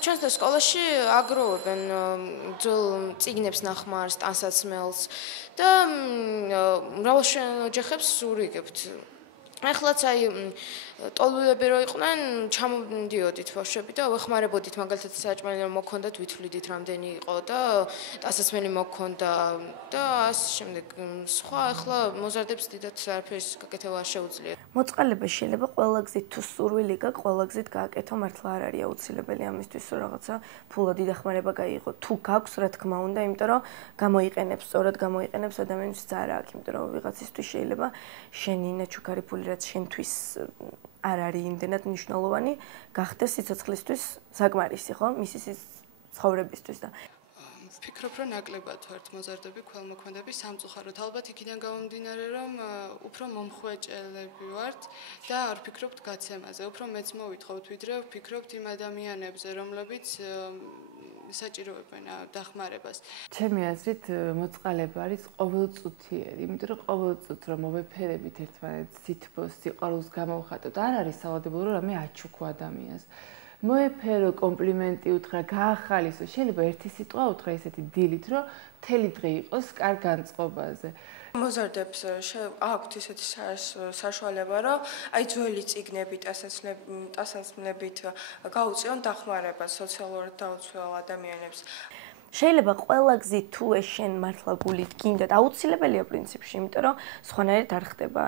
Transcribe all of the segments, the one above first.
ჩვენს და სკოლაში აგროვებენ ძველ წიგნებს ნახმარს, ტანსაცმელს და მრავალ ოჯახებს ურიგებთ. ახლაც აი ტოლვილები რო იყვნენ, ჩამოდიოდით ბავშვები და ვეხმარებოდით მაგალითად საჭმელი რომ მოქონდათ, ვითვლიდით რამდენი იყო და ტანსაცმელი მოქონდა და ასე შემდეგ. სხვა ახლა მოზარდებს დიდად არაფერს გაკეთება არ შეუძლია. მოწყალება შეიძლება ყველა გზით თუ სურვილი გაქვს, ყველა გზით გააკეთო, მართლა არ არის აუცილებელი ამისთვის რომ რაღაცა ფულადი დახმარება გაიღო. თუ გაქვს, რა თქმა უნდა, იმიტომ რომ გამოიყენებს, სწორად გამოიყენებს ადამიანის ძარა აქვს, იმიტომ რომ ვიღაცისთვის შეიძლება შენი ნაჩუქარი ფული რაც შენთვის არ არის იმდენად მნიშვნელოვანი, გახდეს სიცოცხლისთვის საკმარისი, ხო? მისი ცხოვრებისთვის და ვფიქრობ, რომ ნაკლებად ვართ მოზარდები, ქველმოქმედები სამწუხაროდ. ალბათ იქიდან გამომდინარე, რომ უფრო მომხვეჭელები ვართ და არ ვფიქრობთ გაცემაზე. უფრო მეც მოვითხოვთ, ვიდრე ვფიქრობთ იმ ადამიანებზე, რომლებიც საჭიროებენ დახმარებას. ჩემი აზრით მოწყალება არის ყოველწუთიერი, იმიტომ რომ ყოველ წუთს რომ მოვეფერებით ერთმანეთს სითბოს, სიყვარულს გამოვხატოთ, არ არის სავალდებულო რომ მე აჩუქო ადამიანს. მოეფერო, კომპლიმენტი უთხრა, გაახალისო, შეიძლება ერთი სიტყვა უთხრა ისეთი დილით, რომ მთელი დღე იყოს კარგ განწყობაზე. მოზარდებს აქვთ ისეთი საშუალება, რომ აი ძველი წიგნებით, ტანსაცმლებით გაუწიონ დახმარებას სოციალურად დაუცველ ადამიანებს. შეიძლება ყველა გზით თუ ეს შენ მართლა გულით გინდათ, აუცილებელია პრინციპში, იმიტომ რომ სხვანაირად არ ხდება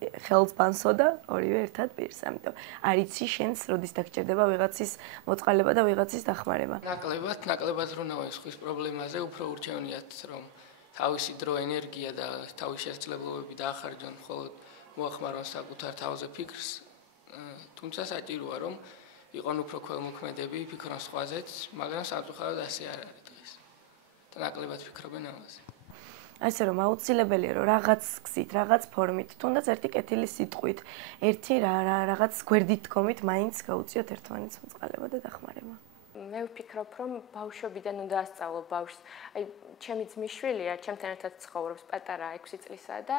ხელს ბანსო და ორივე ერთად პირს, ამიტომ არ იცი შენს როდის დაგჭირდება ვიღაცის მოწყალება და ვიღაცის დახმარება. ნაკლებად რონავა ხვის პრობლემაზე უფრო ურჩევნიათ რომ თავისი დრო, ენერგია და თავისი შესაძლებლობები დაახარჯონ მხოლოდ მოახმარონ საკუთარ თავზე ფიქრს, თუმცა საჭიროა რომ იყონ უფრო ქველმოქმედები, ფიქრონ სხვაზეც, მაგრამ სამწუხაროდ ასე არ არის დღეს. და ნაკლებად ფიქრობენ ამაზე. ასე რომ აუცილებელია რომ რაღაც გზით, რაღაც ფორმით, თუნდაც ერთი კეთილი სიტყვით, ერთი რაღაც გვერდით დგომით მაინც გაუწიოთ ერთმანეთს მოწყალება და დახმარება. მე ვფიქრობ, რომ ბავშვობიდან უნდა ასწავლო ბავშვს. აი, ჩემი ძმისშვილია, ჩემთან ერთად ცხოვრობს, პატარა 6 წლისაა და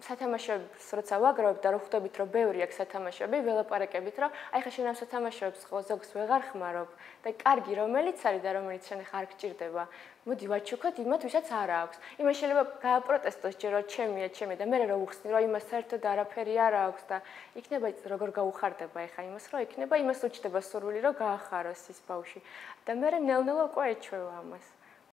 სათამაშოებს როცა ვაგროვებ და რო ხვდებით, რომ ბევრი აქვს სათამაშოები, ველაპარაკებით, რომ აი ხა შენ ამ სათამაშოებს ზოგს ვეღარ ხმარობ და კარგი რომელიც არის და რომელიც შენ ხარ გჭირდება. მოდი ვაჩუქოთ იმათ, ვისაც არ აქვს. იმას შეიძლება გააპროტესტოს ჯერ რომ ჩემია და მე რო ვუხსნი, რომ იმას საერთოდ არაფერი არ აქვს და იქნება როგორ გაუხარდება ეხა იმას, რომ იქნება იმას უჩნდება სურვილი, რომ გაახაროს ის ბავშვი. და მე ნელ-ნელა უკვე ეჩვევა ამას.